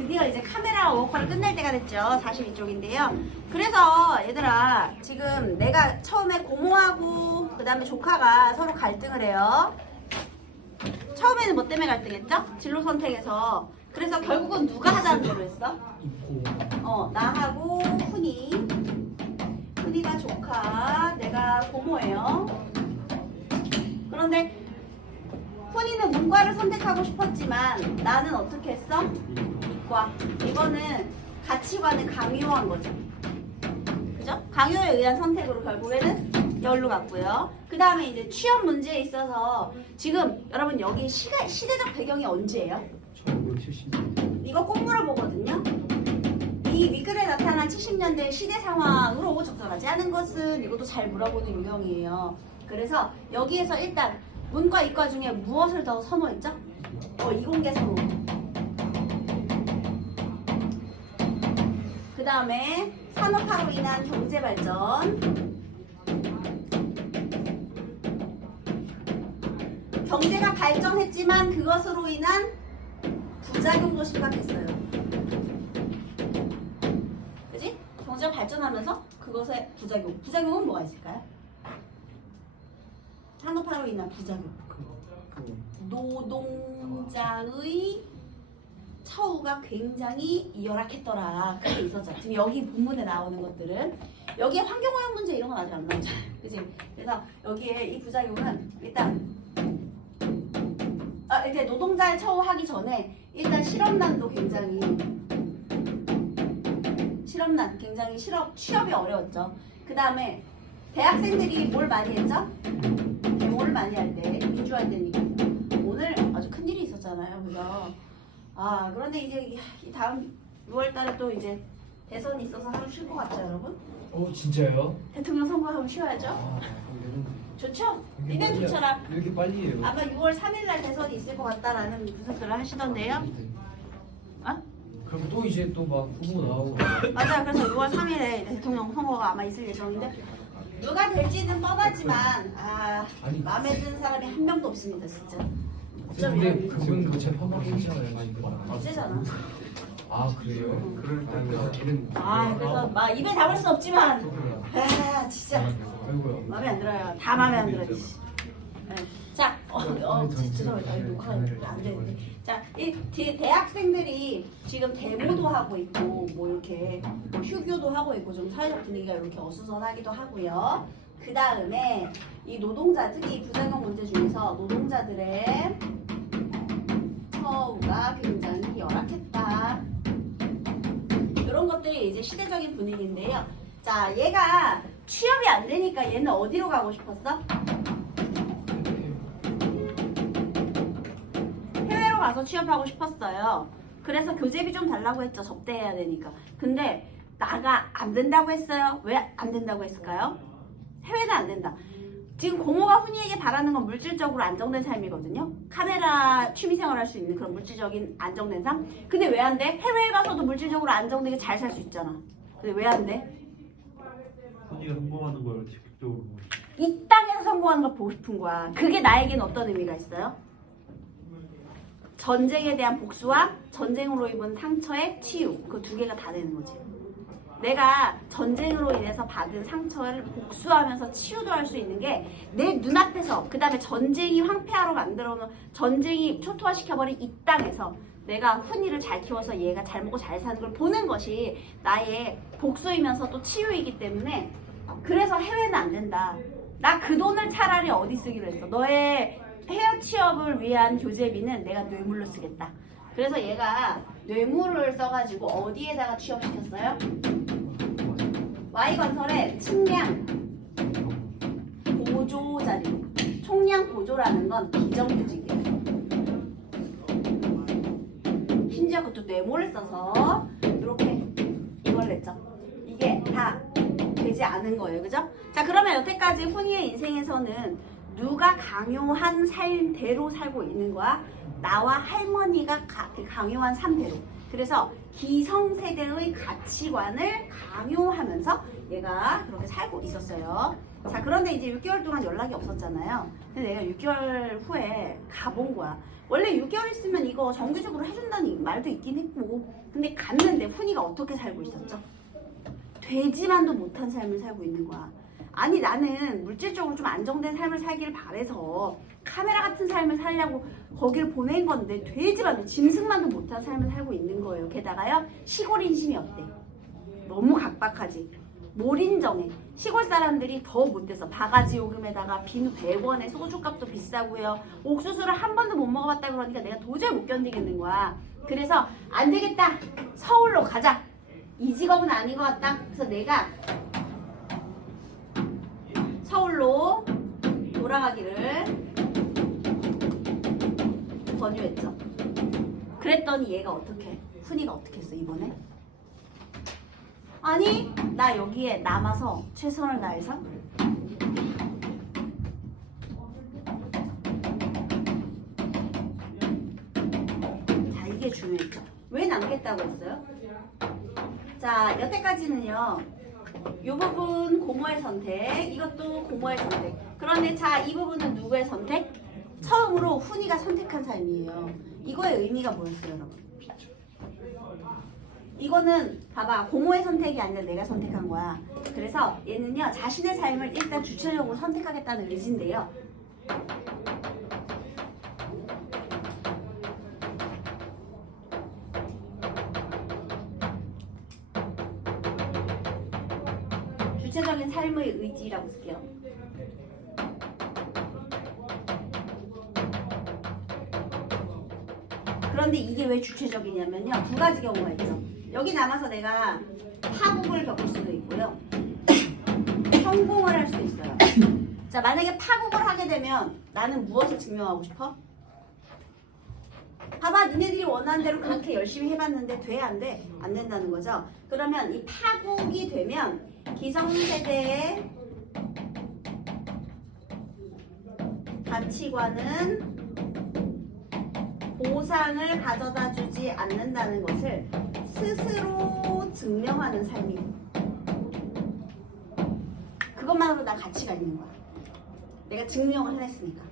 드디어 이제 카메라 워커를 끝낼 때가 됐죠. 42쪽인데요. 그래서 얘들아, 지금 내가 처음에 고모하고 그 다음에 조카가 서로 갈등을 해요. 처음에는 뭐 때문에 갈등했죠? 진로 선택에서. 그래서 결국은 누가 하자는 대로 했어? 나하고 훈이가 조카, 내가 고모예요. 그런데 훈이는 문과를 선택하고 싶었지만 나는 어떻게 했어? 이과. 이거는 가치관을 강요한 거죠. 그죠? 강요에 의한 선택으로 결국에는 여기로 갔고요. 그 다음에 이제 취업 문제에 있어서 지금 여러분 여기 시대적 배경이 언제예요? 1970년. 이거 꼭 물어보거든요. 이 윗글에 나타난 70년대 시대 상황으로 적절하지 않은 것은 이것도 잘 물어보는 유형이에요. 그래서 여기에서 일단 문과 이과 중에 무엇을 더 선호했죠? 이공계 선호. 그 다음에 산업화로 인한 경제 발전. 경제가 발전했지만 그것으로 인한 부작용도 심각했어요. 그지? 경제가 발전하면서 그것의 부작용은 뭐가 있을까요? 산업화로 인한 부작용. 노동자의 처우가 굉장히 열악했더라. 그게 있었죠. 지금 여기 본문에 나오는 것들은 여기에 환경오염 문제 이런 건 아직 안 나오잖아요. 그지? 그래서 여기에 이 부작용은 일단 이렇게 노동자의 처우하기 전에 일단 실업난도 굉장히 취업이 어려웠죠. 그 다음에 대학생들이 뭘 많이 했죠? 데모를 많이 할 때, 민주화할 때니까 오늘 아주 큰 일이 있었잖아요. 그죠? 그런데 이제 이 다음 6월달에 또 이제 대선이 있어서 하루 쉴 것 같죠, 여러분? 진짜요? 대통령 선거하면 쉬어야죠. 좋죠? 니네 좋잖아. 왜 이렇게 빨리 해요? 아마 6월 3일날 대선이 있을 것 같다라는 분석들을 하시던데요. 그럼 또 이제 또 막 후보 나오고. 맞아요. 그래서 6월 3일에 대통령 선거가 아마 있을 예정인데 누가 될지는 뻔하지만 아니, 마음에 드는 사람이 한 명도 없습니다, 진짜. 근데 그분 재판만 했잖아요. 어째잖아. 그래요? 그래서 막 입에 담을 수 없지만 진짜 아이고야. 마음에 안 들어요. 다 마음에 안 들어. 자, 죄송합니다. 녹화가 안 되는데. 자, 이 대학생들이 지금 데모도 하고 있고, 뭐 이렇게 휴교도 하고 있고, 좀 사회적 분위기가 이렇게 어수선하기도 하고요. 그 다음에 이 노동자, 특히 이 부작용 문제 중에서 노동자들의 처우가 굉장히 열악했다. 이런 것들이 이제 시대적인 분위기인데요. 자, 얘가 취업이 안 되니까 얘는 어디로 가고 싶었어? 해외로 가서 취업하고 싶었어요. 그래서 교재비 좀 달라고 했죠. 접대해야 되니까. 근데 나가 안 된다고 했어요. 왜 안 된다고 했을까요? 해외는 안 된다. 지금 고모가 훈이에게 바라는 건 물질적으로 안정된 삶이거든요. 카메라 취미생활 할 수 있는 그런 물질적인 안정된 삶. 근데 왜 안 돼? 해외에 가서도 물질적으로 안정되게 잘 살 수 있잖아. 근데 왜 안 돼? 훈이가 성공하는 걸 직접적으로 보고 이 땅에서 성공하는 걸 보고 싶은 거야. 그게 나에겐 어떤 의미가 있어요? 전쟁에 대한 복수와 전쟁으로 입은 상처의 치유. 그 두 개가 다 되는 거지. 내가 전쟁으로 인해서 받은 상처를 복수하면서 치유도 할 수 있는 게 내 눈앞에서, 그 다음에 전쟁이 황폐하로 만들어놓은, 전쟁이 초토화시켜버린 이 땅에서 내가 훈이를 잘 키워서 얘가 잘 먹고 잘 사는 걸 보는 것이 나의 복수이면서 또 치유이기 때문에, 그래서 해외는 안 된다. 나 그 돈을 차라리 어디 쓰기로 했어. 너의 해외 취업을 위한 교재비는 내가 뇌물로 쓰겠다. 그래서 얘가 뇌물을 써가지고 어디에다가 취업시켰어요? Y건설의 측량 보조 자료. 총량 보조라는 건 비정규직이에요. 심지어 그것도 뇌물을 써서 이렇게 이걸 냈죠. 이게 다 되지 않은 거예요. 그죠? 자, 그러면 여태까지 훈이의 인생에서는 누가 강요한 삶대로 살고 있는 거야? 나와 할머니가 강요한 삶대로. 그래서 기성세대의 가치관을 강요하면서 얘가 그렇게 살고 있었어요. 자, 그런데 이제 6개월 동안 연락이 없었잖아요. 근데 내가 6개월 후에 가본 거야. 원래 6개월 있으면 이거 정기적으로 해준다는 말도 있긴 했고, 근데 갔는데 훈이가 어떻게 살고 있었죠? 되지만도 못한 삶을 살고 있는 거야. 아니, 나는 물질적으로 좀 안정된 삶을 살길 바래서 카메라 같은 삶을 살려고 거길 보낸 건데 되지만도 짐승만도 못한 삶을 살고 있는 거예요. 게다가요, 시골 인심이 어때? 너무 각박하지. 뭘 인정해? 시골 사람들이 더 못돼서 바가지 요금에다가 비누 100원에 소주값도 비싸고요. 옥수수를 한 번도 못 먹어봤다 그러니까 내가 도저히 못 견디겠는 거야. 그래서 안 되겠다. 서울로 가자. 이 직업은 아닌 것 같다. 그래서 내가 서울로 돌아가기를 권유했죠. 그랬더니 얘가 어떻게? 훈이가 어떻게 했어 이번에? 아니, 나 여기에 남아서 최선을 다해서 자, 이게 중요했죠. 왜 남겠다고 했어요? 자, 여태까지는요, 이 부분 고모의 선택, 이것도 고모의 선택. 그런데 자, 이 부분은 누구의 선택? 처음으로 훈이가 선택한 삶이에요. 이거의 의미가 뭐였어요, 여러분? 이거는 봐봐, 고모의 선택이 아니라 내가 선택한 거야. 그래서 얘는요, 자신의 삶을 일단 주체적으로 선택하겠다는 의지인데요. 주체적인 삶의 의지라고 쓸게요. 그런데 이게 왜 주체적이냐면요, 두 가지 경우가 있죠. 여기 남아서 내가 파국을 겪을 수도 있고요, 성공을 할 수도 있어요. 자, 만약에 파국을 하게 되면 나는 무엇을 증명하고 싶어? 봐봐, 니네들이 원하는 대로 그렇게 열심히 해봤는데 돼? 안 돼? 안 된다는 거죠. 그러면 이 파국이 되면 기성세대의 가치관은 보상을 가져다 주지 않는다는 것을 스스로 증명하는 삶이에요. 그것만으로 난 가치가 있는 거야. 내가 증명을 해냈으니까.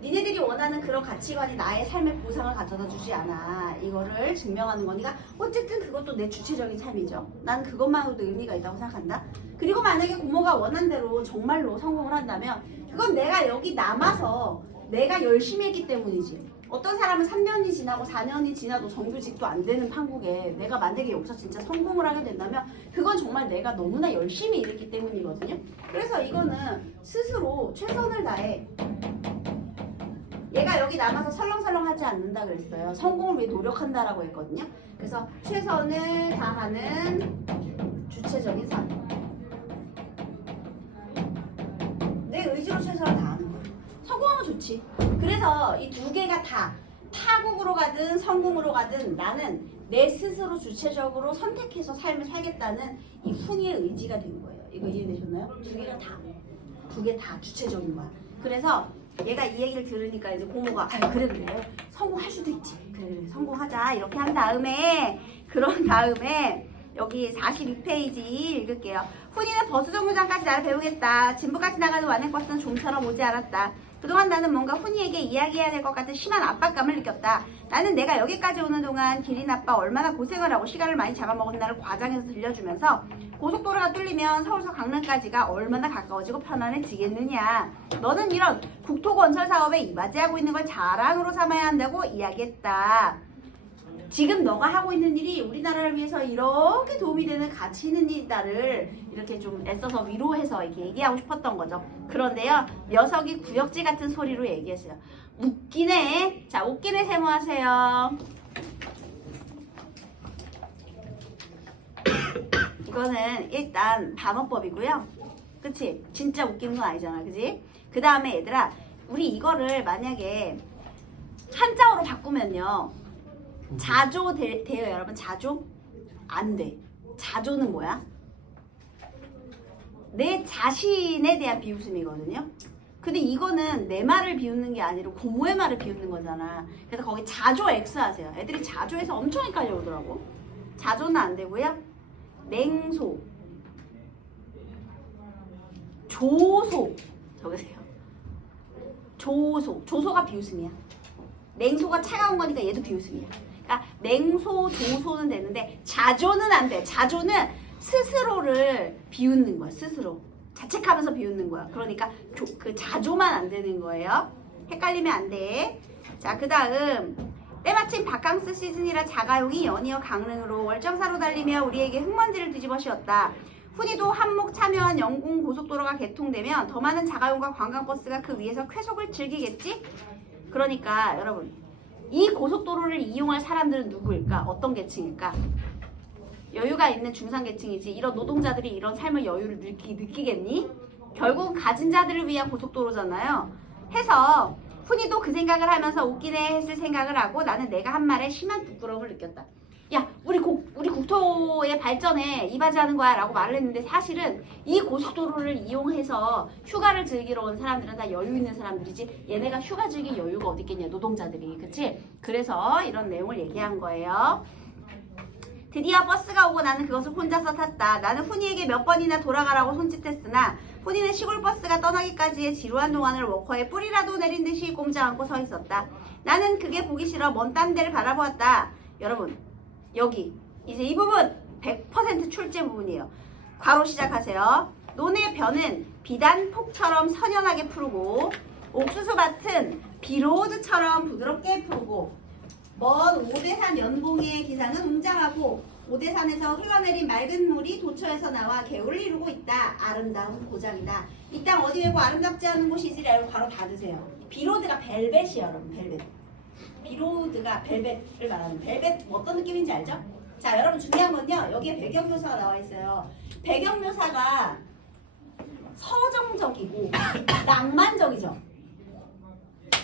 니네들이 원하는 그런 가치관이 나의 삶의 보상을 가져다 주지 않아. 이거를 증명하는 거니까 어쨌든 그것도 내 주체적인 삶이죠. 나는 그것만으로도 의미가 있다고 생각한다. 그리고 만약에 고모가 원한 대로 정말로 성공을 한다면 그건 내가 여기 남아서 내가 열심히 했기 때문이지. 어떤 사람은 3년이 지나고 4년이 지나도 정규직도 안 되는 판국에 내가 만약에 여기서 진짜 성공을 하게 된다면 그건 정말 내가 너무나 열심히 일했기 때문이거든요. 그래서 이거는 스스로 최선을 다해. 얘가 여기 남아서 설렁설렁 하지 않는다 그랬어요. 성공을 위해 노력한다라고 했거든요. 그래서 최선을 다하는 주체적인 삶. 내 의지로 최선을 다하는 거예요. 성공하면 좋지. 그래서 이 두 개가 다 파국으로 가든 성공으로 가든 나는 내 스스로 주체적으로 선택해서 삶을 살겠다는 이 훈이의 의지가 된 거예요. 이거 이해되셨나요? 두 개 다 주체적인 거야. 그래서 얘가 이 얘기를 들으니까 이제 고모가 그래 성공할 수도 있지. 그래 성공하자 이렇게 한 다음에 그런 다음에 여기 42페이지 읽을게요. 훈이는 버스 정류장까지 나를 배우겠다. 진부까지 나가는 완행버스는 좀처럼 오지 않았다. 그동안 나는 뭔가 훈이에게 이야기해야 될 것 같은 심한 압박감을 느꼈다. 나는 내가 여기까지 오는 동안 기린 아빠 얼마나 고생을 하고 시간을 많이 잡아먹었나를 과장해서 들려주면서 고속도로가 뚫리면 서울서 강남까지가 얼마나 가까워지고 편안해지겠느냐. 너는 이런 국토건설 사업에 이바지하고 있는 걸 자랑으로 삼아야 한다고 이야기했다. 지금 너가 하고 있는 일이 우리나라를 위해서 이렇게 도움이 되는 가치 있는 일이다를 이렇게 좀 애써서 위로해서 이렇게 얘기하고 싶었던 거죠. 그런데요, 녀석이 구역질 같은 소리로 얘기했어요. 웃기네. 자, 웃기네 세모하세요. 이거는 일단 반어법이고요. 그치? 진짜 웃기는 건 아니잖아. 그치? 그 다음에 얘들아, 우리 이거를 만약에 한자어로 바꾸면요, 자조 돼요 여러분? 자조? 안 돼. 자조는 뭐야? 내 자신에 대한 비웃음이거든요. 근데 이거는 내 말을 비웃는 게 아니라 고모의 말을 비웃는 거잖아. 그래서 거기 자조 X 하세요. 애들이 자조해서 엄청 헷갈려 오더라고. 자조는 안 되고요. 냉소. 조소 적으세요. 조소가 비웃음이야. 냉소가 차가운 거니까 얘도 비웃음이야. 그러니까 냉소, 조소는 되는데 자조는 안 돼. 자조는 스스로를 비웃는 거야. 스스로 자책하면서 비웃는 거야. 그러니까 그 자조만 안 되는 거예요. 헷갈리면 안 돼. 자, 그 다음 때마침 바캉스 시즌이라 자가용이 연이어 강릉으로 월정사로 달리며 우리에게 흙먼지를 뒤집어 씌웠다. 훈이도 한몫 참여한 영공 고속도로가 개통되면 더 많은 자가용과 관광버스가 그 위에서 쾌속을 즐기겠지? 그러니까 여러분, 이 고속도로를 이용할 사람들은 누구일까? 어떤 계층일까? 여유가 있는 중산계층이지. 이런 노동자들이 이런 삶의 여유를 느끼겠니? 결국 가진 자들을 위한 고속도로잖아요. 해서 훈이도 그 생각을 하면서 웃기네 했을 생각을 하고 나는 내가 한 말에 심한 부끄러움을 느꼈다. 야, 우리 국토의 발전에 이바지하는 거야 라고 말을 했는데 사실은 이 고속도로를 이용해서 휴가를 즐기러 온 사람들은 다 여유 있는 사람들이지 얘네가 휴가 즐길 여유가 어디 있겠냐, 노동자들이. 그치? 그래서 이런 내용을 얘기한 거예요. 드디어 버스가 오고 나는 그것을 혼자서 탔다. 나는 훈이에게 몇 번이나 돌아가라고 손짓했으나 훈이는 시골 버스가 떠나기까지의 지루한 동안을 워커에 뿌리라도 내린 듯이 꼼짝 않고 서 있었다. 나는 그게 보기 싫어 먼 딴 데를 바라보았다. 여러분, 여기 이제 이 부분 100% 출제 부분이에요. 괄호 시작하세요. 논의 벼는 비단 폭처럼 선연하게 푸르고 옥수수밭은 비로드처럼 부드럽게 푸르고 먼 오대산 연봉의 기상은 웅장하고 오대산에서 흘러내린 맑은 물이 도처에서 나와 개울을 이루고 있다. 아름다운 고장이다. 이 땅 어디 외고 아름답지 않은 곳이지라고 괄호 닫으세요. 비로드가 벨벳이에요, 여러분. 벨벳. 비로드가 벨벳을 말하는, 벨벳 어떤 느낌인지 알죠? 자, 여러분 중요한 건요, 여기에 배경묘사가 나와 있어요. 배경묘사가 서정적이고 낭만적이죠.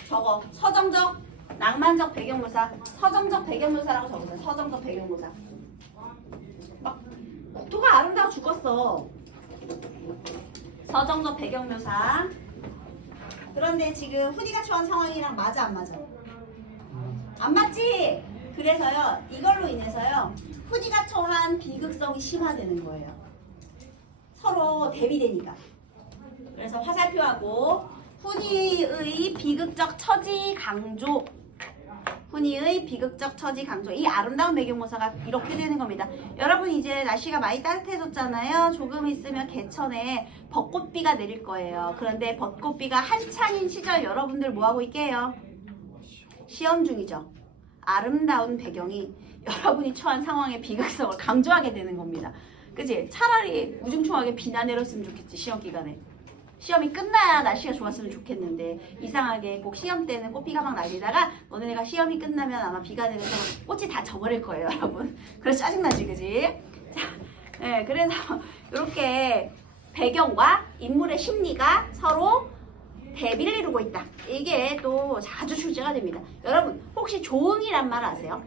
저거 서정적, 낭만적 배경묘사, 서정적 배경묘사라고 적으세요. 서정적 배경묘사. 막 국토가 아름다워 죽었어. 서정적 배경묘사. 그런데 지금 훈이가 처한 상황이랑 맞아 안 맞아? 안 맞지? 그래서요, 이걸로 인해서요, 훈이가 처한 비극성이 심화되는 거예요. 서로 대비되니까. 그래서 화살표하고 훈이의 비극적 처지 강조, 훈이의 비극적 처지 강조. 이 아름다운 배경묘사가 이렇게 되는 겁니다. 여러분 이제 날씨가 많이 따뜻해졌잖아요. 조금 있으면 개천에 벚꽃비가 내릴 거예요. 그런데 벚꽃비가 한창인 시절 여러분들 뭐하고 있게요? 시험 중이죠. 아름다운 배경이 여러분이 처한 상황의 비극성을 강조하게 되는 겁니다. 그치? 차라리 우중충하게 비나 내렸으면 좋겠지, 시험 기간에. 시험이 끝나야 날씨가 좋았으면 좋겠는데 이상하게 꼭 시험 때는 꽃비가 막 날리다가 너네가 시험이 끝나면 아마 비가 내려서 꽃이 다 져버릴 거예요, 여러분. 그래서 짜증나지, 그지? 자, 네, 그래서 이렇게 배경과 인물의 심리가 서로 대비를 이루고 있다. 이게 또 자주 출제가 됩니다. 여러분 혹시 조응이란 말 아세요?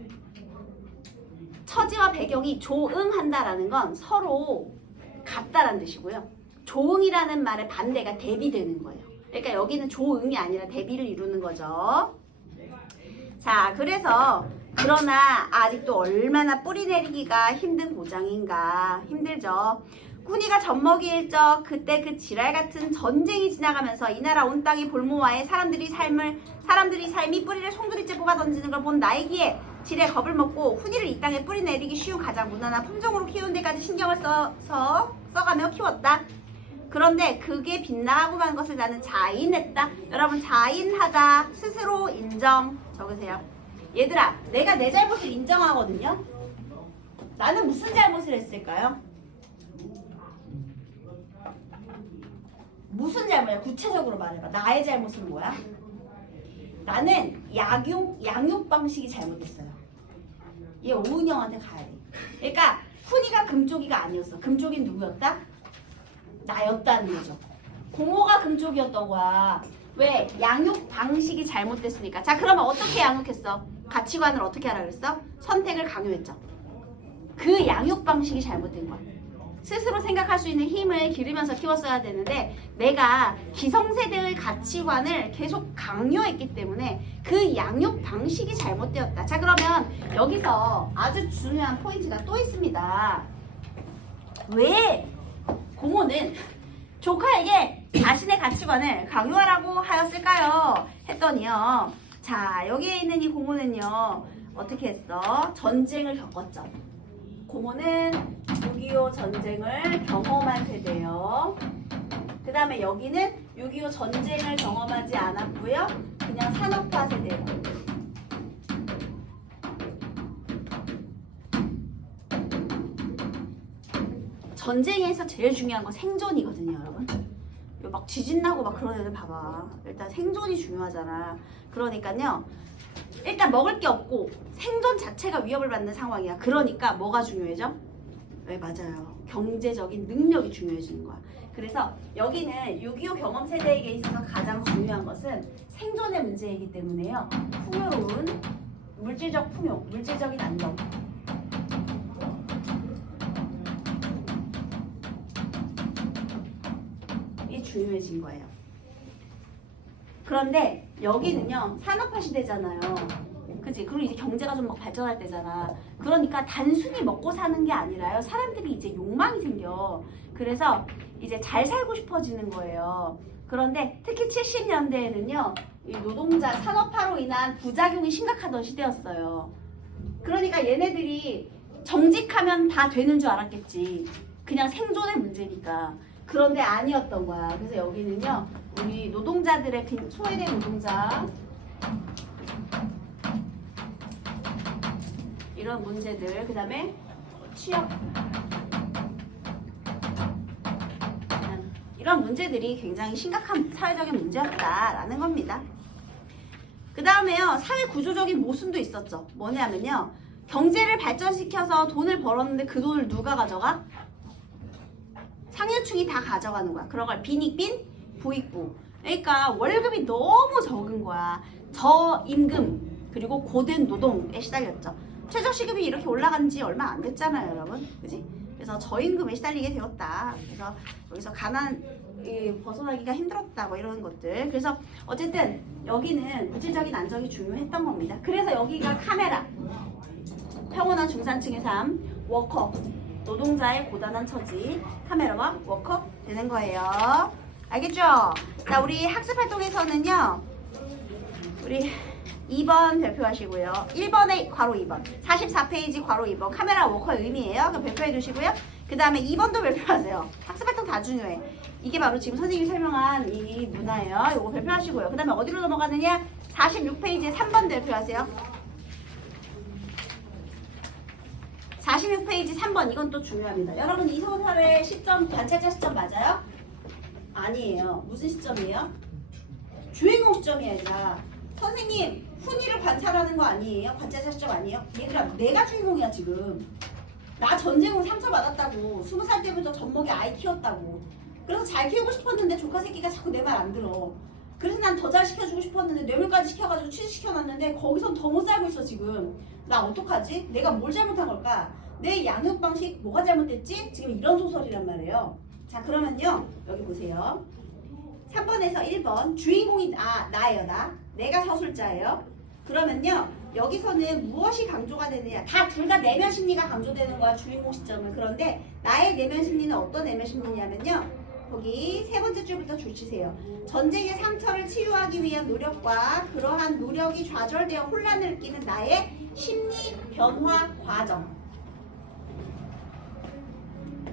처지와 배경이 조응한다라는 건 서로 같다라는 뜻이고요. 조응이라는 말의 반대가 대비되는 거예요. 그러니까 여기는 조응이 아니라 대비를 이루는 거죠. 자, 그래서 그러나 아직도 얼마나 뿌리 내리기가 힘든 고장인가. 힘들죠. 훈이가 젖먹이일 적 그때 그 지랄 같은 전쟁이 지나가면서 이 나라 온 땅의 볼모아에 사람들이 삶이 뿌리를 송두리째 뽑아 던지는 걸 본 나이기에 지레 겁을 먹고 훈이를 이 땅에 뿌리 내리기 쉬운 가장 무난한 품종으로 키우는 데까지 신경을 써가며 키웠다. 그런데 그게 빗나가고 만 것을 나는 자인했다. 여러분 자인하다, 스스로 인정 적으세요. 얘들아, 내가 내 잘못을 인정하거든요. 나는 무슨 잘못을 했을까요? 무슨 잘못이야? 구체적으로 말해봐. 나의 잘못은 뭐야? 나는 양육 방식이 잘못됐어요. 얘 오은영한테 가야 돼. 그러니까 훈이가 금쪽이가 아니었어. 금쪽이는 누구였다? 나였다는 거죠. 공호가 금쪽이었던 거야. 왜? 양육 방식이 잘못됐으니까. 자, 그러면 어떻게 양육했어? 가치관을 어떻게 하라 그랬어? 선택을 강요했죠. 그 양육 방식이 잘못된 거야. 스스로 생각할 수 있는 힘을 기르면서 키웠어야 되는데 내가 기성세대의 가치관을 계속 강요했기 때문에 그 양육 방식이 잘못되었다. 자, 그러면 여기서 아주 중요한 포인트가 또 있습니다. 왜 공호는 조카에게 자신의 가치관을 강요하라고 하였을까요? 했더니요. 자, 여기에 있는 이 고모는요. 어떻게 했어? 전쟁을 겪었죠. 고모는 6.25 전쟁을 경험한 세대예요. 그 다음에 여기는 6.25 전쟁을 경험하지 않았고요. 그냥 산업화 세대예요. 전쟁에서 제일 중요한 건 생존이거든요, 여러분. 막 지진 나고 막 그런 애들 봐봐. 일단 생존이 중요하잖아. 그러니까요. 일단 먹을 게 없고 생존 자체가 위협을 받는 상황이야. 그러니까 뭐가 중요해져? 네, 맞아요. 경제적인 능력이 중요해지는 거야. 그래서 여기는 6.25 경험 세대에게 있어서 가장 중요한 것은 생존의 문제이기 때문에요. 풍요로운 물질적 풍요, 물질적인 안정. 이 중요해진 거예요. 그런데 여기는요 산업화 시대잖아요. 그치? 그리고 이제 경제가 좀 막 발전할 때잖아. 그러니까 단순히 먹고 사는 게 아니라요. 사람들이 이제 욕망이 생겨. 그래서 이제 잘 살고 싶어지는 거예요. 그런데 특히 70년대에는요. 이 노동자 산업화로 인한 부작용이 심각하던 시대였어요. 그러니까 얘네들이 정직하면 다 되는 줄 알았겠지. 그냥 생존의 문제니까. 그런데 아니었던 거야. 그래서 여기는요. 우리 노동자들의 소외된 노동자 이런 문제들, 그 다음에 취업 이런 문제들이 굉장히 심각한 사회적인 문제였다라는 겁니다. 그 다음에요. 사회 구조적인 모순도 있었죠. 뭐냐면요. 경제를 발전시켜서 돈을 벌었는데 그 돈을 누가 가져가? 상류층이 다 가져가는 거야. 그런 걸 빈익빈 부익부. 그러니까 월급이 너무 적은 거야. 저임금 그리고 고된 노동에 시달렸죠. 최저시급이 이렇게 올라간 지 얼마 안 됐잖아요, 여러분. 그지? 그래서 저임금에 시달리게 되었다. 그래서 여기서 가난 벗어나기가 힘들었다. 뭐 이런 것들. 그래서 어쨌든 여기는 물질적인 안정이 중요했던 겁니다. 그래서 여기가 카메라. 평온한 중산층의 삶, 워커. 노동자의 고단한 처지, 카메라와 워커 되는 거예요. 알겠죠? 자, 우리 학습활동에서는요. 우리 2번 발표하시고요. 1번에 괄호 2번, 44페이지 괄호 2번 카메라 워커의 의미예요. 그럼 발표해 주시고요. 그 다음에 2번도 발표하세요. 학습활동 다 중요해. 이게 바로 지금 선생님이 설명한 이 문화예요. 이거 발표하시고요. 그 다음에 어디로 넘어가느냐? 46페이지에 3번 발표하세요. 46페이지 3번 이건 또 중요합니다. 여러분 이 소설의 시점 관찰자 시점 맞아요? 아니에요. 무슨 시점이에요? 주인공 시점이야 얘들아. 선생님 훈이를 관찰하는 거 아니에요? 관찰자 시점 아니에요? 얘들아 내가 주인공이야 지금. 나 전쟁으로 상처받았다고. 20살 때부터 젖먹이 아이 키웠다고. 그래서 잘 키우고 싶었는데 조카 새끼가 자꾸 내 말 안 들어. 그래서 난 더 잘 시켜주고 싶었는데 뇌물까지 시켜가지고 취직시켜놨는데 거기선 더 못 살고 있어 지금. 나 어떡하지? 내가 뭘 잘못한 걸까? 내 양육 방식 뭐가 잘못됐지? 지금 이런 소설이란 말이에요. 자 그러면요 여기 보세요. 3번에서 1번 주인공이 나예요. 내가 서술자예요. 그러면요 여기서는 무엇이 강조가 되느냐? 다 둘 다 내면 심리가 강조되는 거야 주인공 시점은. 그런데 나의 내면 심리는 어떤 내면 심리냐면요. 거기 세 번째 줄부터 줄 치세요. 전쟁의 상처를 치유하기 위한 노력과 그러한 노력이 좌절되어 혼란을 느끼는 나의 심리 변화 과정.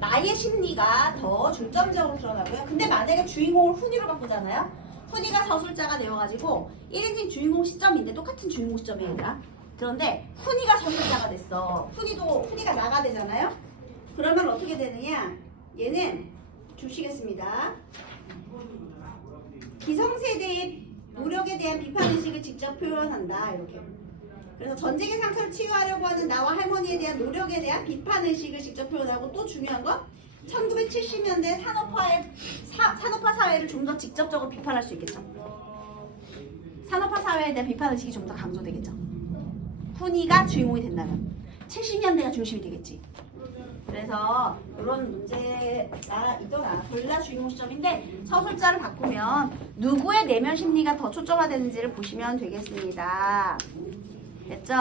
나의 심리가 더 중점적으로 드러나고요. 근데 만약에 주인공을 훈이로 바꾸잖아요. 훈이가 서술자가 되어가지고 1인칭 주인공 시점인데 똑같은 주인공 시점이에요. 얘들아. 그런데 훈이가 서술자가 됐어. 훈이가 나가 되잖아요. 그러면 어떻게 되느냐? 얘는 주시겠습니다. 기성세대의 노력에 대한 비판의식을 직접 표현한다. 이렇게. 그래서 전쟁의 상처를 치유하려고 하는 나와 할머니에 대한 노력에 대한 비판의식을 직접 표현하고 또 중요한 건 1970년대 산업화 사회를 좀 더 직접적으로 비판할 수 있겠죠. 산업화 사회에 대한 비판의식이 좀 더 강조되겠죠. 훈이가 주인공이 된다면 70년대가 중심이 되겠지. 그래서 이런 문제가 있더라. 둘 다 주인공 시점인데 서술자를 바꾸면 누구의 내면 심리가 더 초점화되는지를 보시면 되겠습니다. 됐죠?